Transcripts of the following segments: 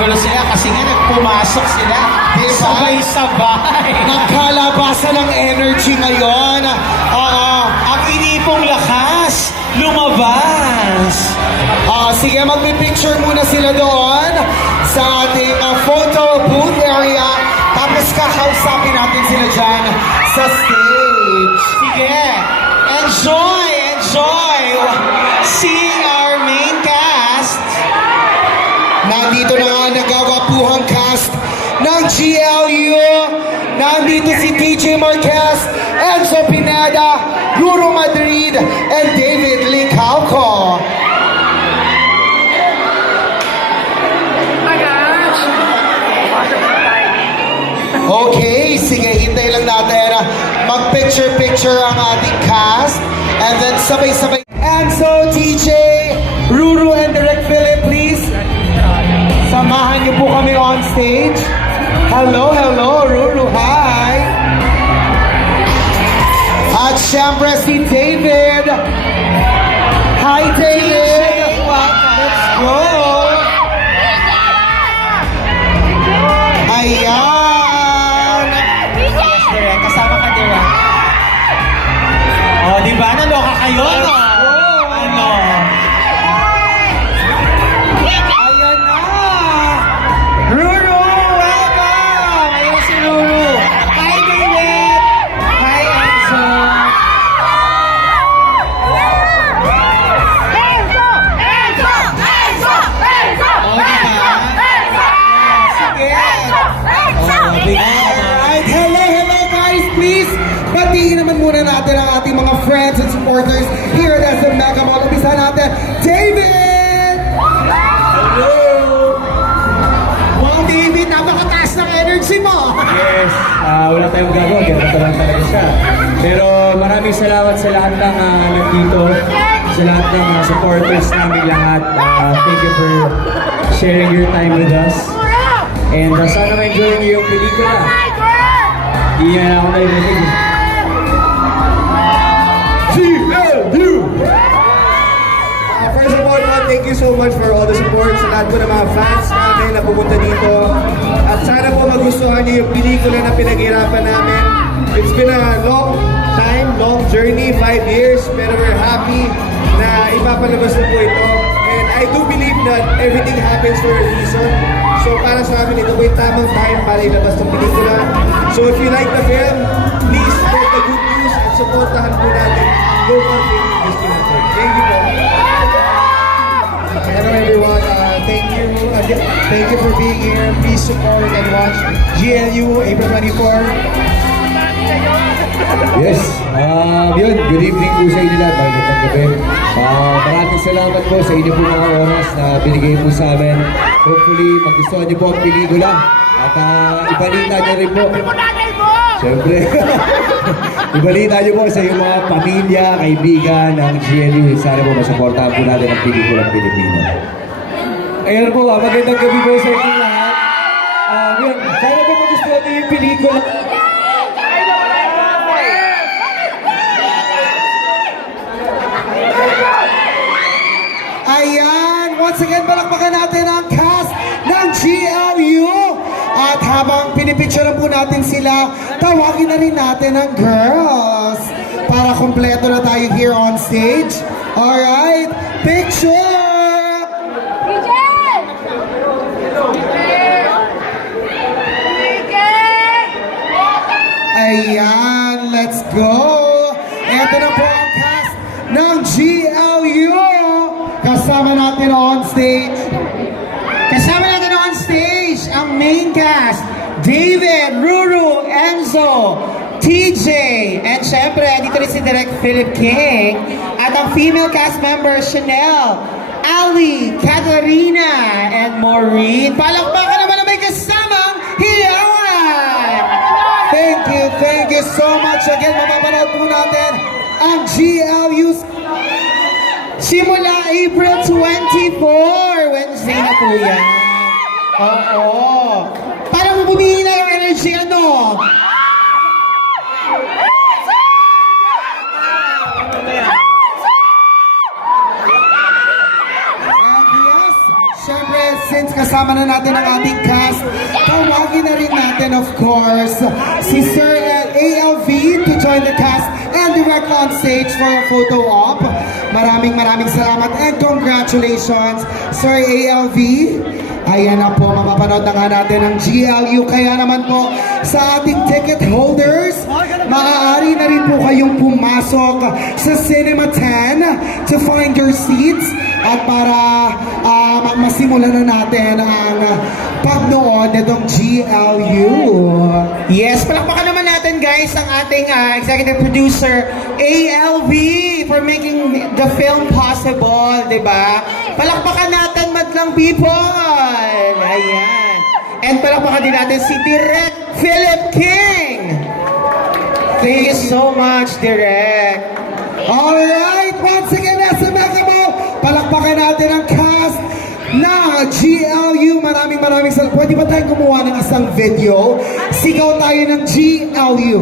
nagkakagulo sila kasi nga nagpumasok sila. Diba? Sabay-sabay. Nagkalabasan ng energy ngayon. Oo. Ang inipong lakas, lumabas. Sige, magpipicture muna sila doon sa ating photo booth area. Tapos kakausapin natin sila dyan sa stage. Sige, enjoy seeing our main cast. Nandito na nga nagagapuhang cast ng GLU. Nandito si TJ Marquez, Enzo Pineda, Ruro Madrid, and David Licauco. Okay, sige, hintay lang natin. Mag-picture-picture ang ating cast. And then sabay-sabay. Enzo, TJ, Ruru, and Direct Philip, please. Samahan niyo po kami on stage. Hello, Ruru, hi. At syempre si David. Hi, David. Let's go. Ayan. Kasama ka, Direk. Oh, di ba? Naloka kayo, no? Ano? Ayan na. Ruru, welcome! Ayun si Ruru. Hi, David! Hi, Enzo! Alright, hello guys, please. Batiin naman muna natin ang ating mga friends and supporters here at SM Mega Mall. Umpisa natin, David! Hello! Wow, David, napakataas ng energy mo! Yes, wala tayong gagawa, ganito lang talaga siya. Pero maraming salamat sa lahat ng nandito, sa lahat ng supporters namin lahat. Thank you for sharing your time with us. And sana ma-enjoy niyo yung pelikula. Iyan ako na yung GLU! First of all, thank you so much for all the support sa lahat po ng mga fans namin na pumunta dito. At sana po magustuhan niyo yung pelikula na pinaghirapan namin. It's been a long time, long journey, 5 years, pero we're happy na ipapalabas na po ito. And I do believe that everything happens for a reason. So para sa amin, ito po yung tamang time para ilabas ng pelikula. So if you like the film, please spread the good news at supportahan po natin ang local film industry natin. Thank you po. Hello everyone, thank you for being here. Please support and watch GLU April 24. Yes, yun, good evening po sa inyo lahat, magandang gabi. Maraming salamat po sa inyo po mga oras na binigay po sa amin. Hopefully, magustuhan niyo po ang pelikula at ibalita niyo rin po. Siyempre, ibalita niyo po sa iyong mga pamilya, kaibigan ng GLU. Sana po masuportahan po natin ang pelikulang Pilipino. Ayun po, magandang gabi po sa inyo lahat. Yun, sana po magustuhan niyo yung pelikula. Ayan, once again, palakpakan natin ang cast ng GLU. At habang pinipicturean po natin sila, tawagin na rin natin ang girls para kompleto na tayo here on stage. Alright, picture! Ayan, let's go! Ito na po ang cast ng GLU. Kasama natin on stage. Ang main cast, David, Ruru, Enzo, TJ, and syempre, dito rin si Direct Philip King. At ang female cast members, Chanel, Ali, Katarina, and Maureen. Palakpakan naman na may kasamang hiyawan! Thank you so much. Again, mapapanood po natin ang GLU simula April 24. Wednesday na po yan. Oo. Parang bumili na yung energy, ano? And yes, syempre, since kasama na natin ang ating cast. Tawagin na rin natin, of course, si Sir ALV to join the cast and direct on stage for a photo op. Maraming salamat and congratulations, Sir ALV. Ayan na po, mapapanood na nga natin ang GLU. Kaya naman po, sa ating ticket holders, maaari na rin po kayong pumasok sa Cinema 10 to find your seats at para masimulan na natin ang pagnood nitong GLU. Yes, palakpakan naman natin guys ang ating executive producer ALV for making the film possible, di ba? Palakpakan natin madlang people! Ayan. And palakpakan din natin si Direk Philip King! Thank you so much, Direk! Alright, once again, nasa Megamo, palakpakan natin ang cast na GLU. Maraming salamat. Pwede ba tayong gumawa ng isang video? Sigaw tayo ng GLU.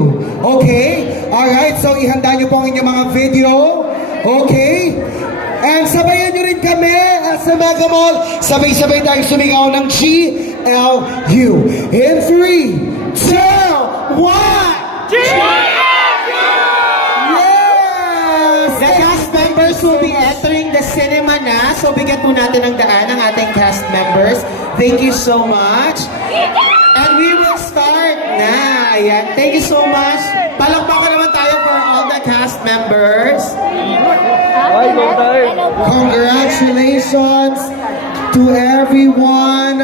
Okay? Alright, so ihanda nyo po ang inyong mga video. Okay? And sabayan nyo rin kami sa Mega Mall. Sabay-sabay tayong sumigaw ng GLU. In 3, 2, 1! The cast members will be entering the cinema na. So bigyan po natin ng daan ang ating cast members. Thank you so much. And we will start na. Ayan. Thank you so much. Palakpakan naman tayo for all the cast members. Congratulations to everyone.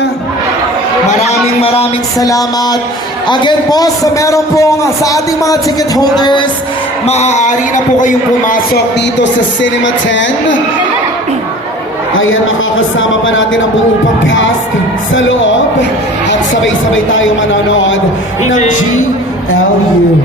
Maraming salamat. Again po, meron pong sa ating mga ticket holders, maaari na po kayong pumasok dito sa Cinema 10. Ayan, makakasama pa natin ang buong pang-cast sa loob at sabay-sabay tayo manonood ng GLU.